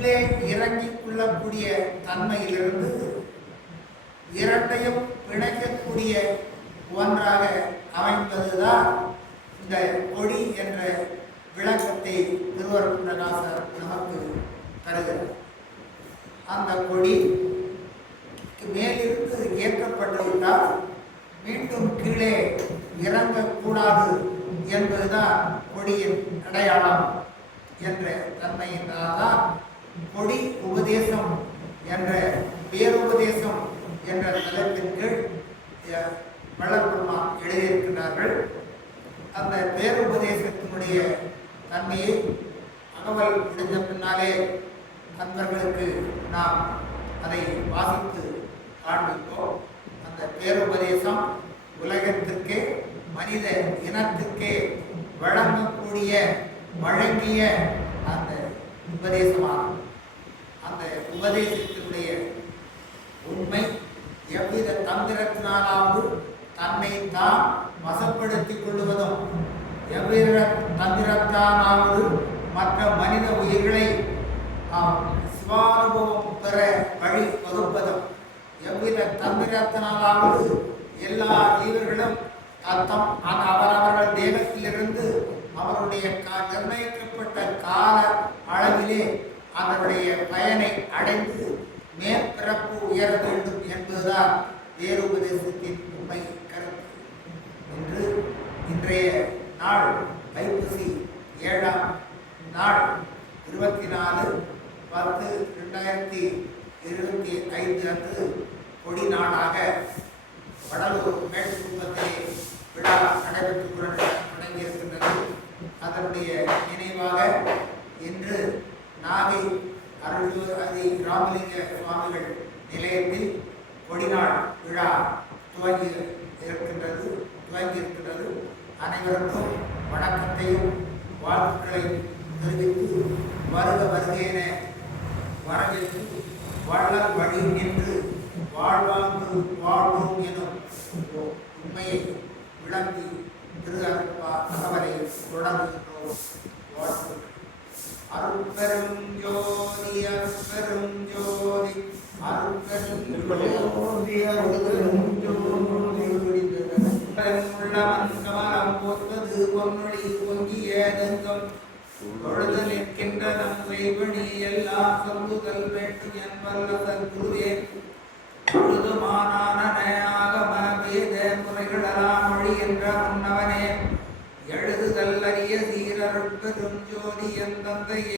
கீழே இறங்கிக் கொள்ளக்கூடிய தன்மையிலிருந்து இரண்டையும் பிணைக்கக்கூடிய ஒன்றாக அமைப்பதுதான் இந்த கொடி என்ற விளக்கத்தை திருவருட்பிரகாசர் நமக்கு தருகிறார். அந்த கொடி மேலிருந்து ஏற்கப்பட்டுவிட்டால் மீண்டும் கீழே இறங்கக்கூடாது என்பதுதான் கொடியின் அடையாளம் என்ற தன்மையினால்தான் கொடி உபதேசம் என்ற பேருபதேசம் என்ற தலைப்பின் கீழ் வள்ளற்பெருமான் எழுதியிருக்கிறார்கள். அந்த பேருபதேசத்தினுடைய தன்மையை அகவல் முடிந்த பின்னாலே நண்பர்களுக்கு நாம் அதை வாசித்து காண்பிப்போம். அந்த பேருபதேசம் உலகத்திற்கே மனித இனத்திற்கே வழங்கக்கூடிய வழங்கிய அந்த உபதேசமாகும். அந்த உபதேசத்தினுடைய உண்மை எவ்வித தந்திரத்தினாலாவது தன்னை தான் வசப்படுத்திக் கொள்வதும் எவ்வித தந்திரத்தாலாவது மற்ற மனித உயிர்களை சிவானுபவம் பெற வழி வகுப்பதும் எவ்வித தந்திரத்தினாலாவது எல்லா ஜீவர்களும் அவரவர்கள் தேகத்திலிருந்து அவருடைய நிர்ணயிக்கப்பட்ட கால அளவிலே அதனுடைய பயனை அடைந்து மேற்பிறப்பு உயர வேண்டும் என்பதுதான் பேருபதேசத்தின் உண்மை கருத்து. என்று இன்றைய நாள் ஐப்பசி 7ஆம் நாள் 24/10/2025 அன்று கொடி நாளாக வடலூர் மேற்குப்பத்திலே விழா நடைபெற்றுக் தொடங்கியிருக்கின்றது. அதனுடைய நினைவாக இன்று நாகை அருள்ஜோதி ராமலிங்க சுவாமிகள் நிலையத்தில் கொடிநாள் விழா துவங்கி இருக்கின்றது. அனைவருக்கும் வணக்கத்தையும் வாழ்த்துக்களையும் தெரிவித்து வருக என வரவேற்று வள்ளல் வழி நின்று வாழ்வோம் எனும் உண்மையை விளங்கி திரு அகவலை தொடங்குகின்றோம். அருட்பெரும் ஜோதி அருட்பெரும் ஜோதி அருட்பெரும் உள்ளவன் கமலம் போற்றுவது பொன்னொழி பொங்கிய நெஞ்சம் பொழுது நிற்கின்ற நம் செய்வழி எல்லாம் சொல்லுதல் வேண்டும் என்பல்லதன் குருவே பொழுதுமானான ஆகம வேத முறைகளெல்லாம் மொழி என்ற முன்னவனே எழுதுதல் அறிய சீரருட்பெரும் ஜோதி என் தந்தையே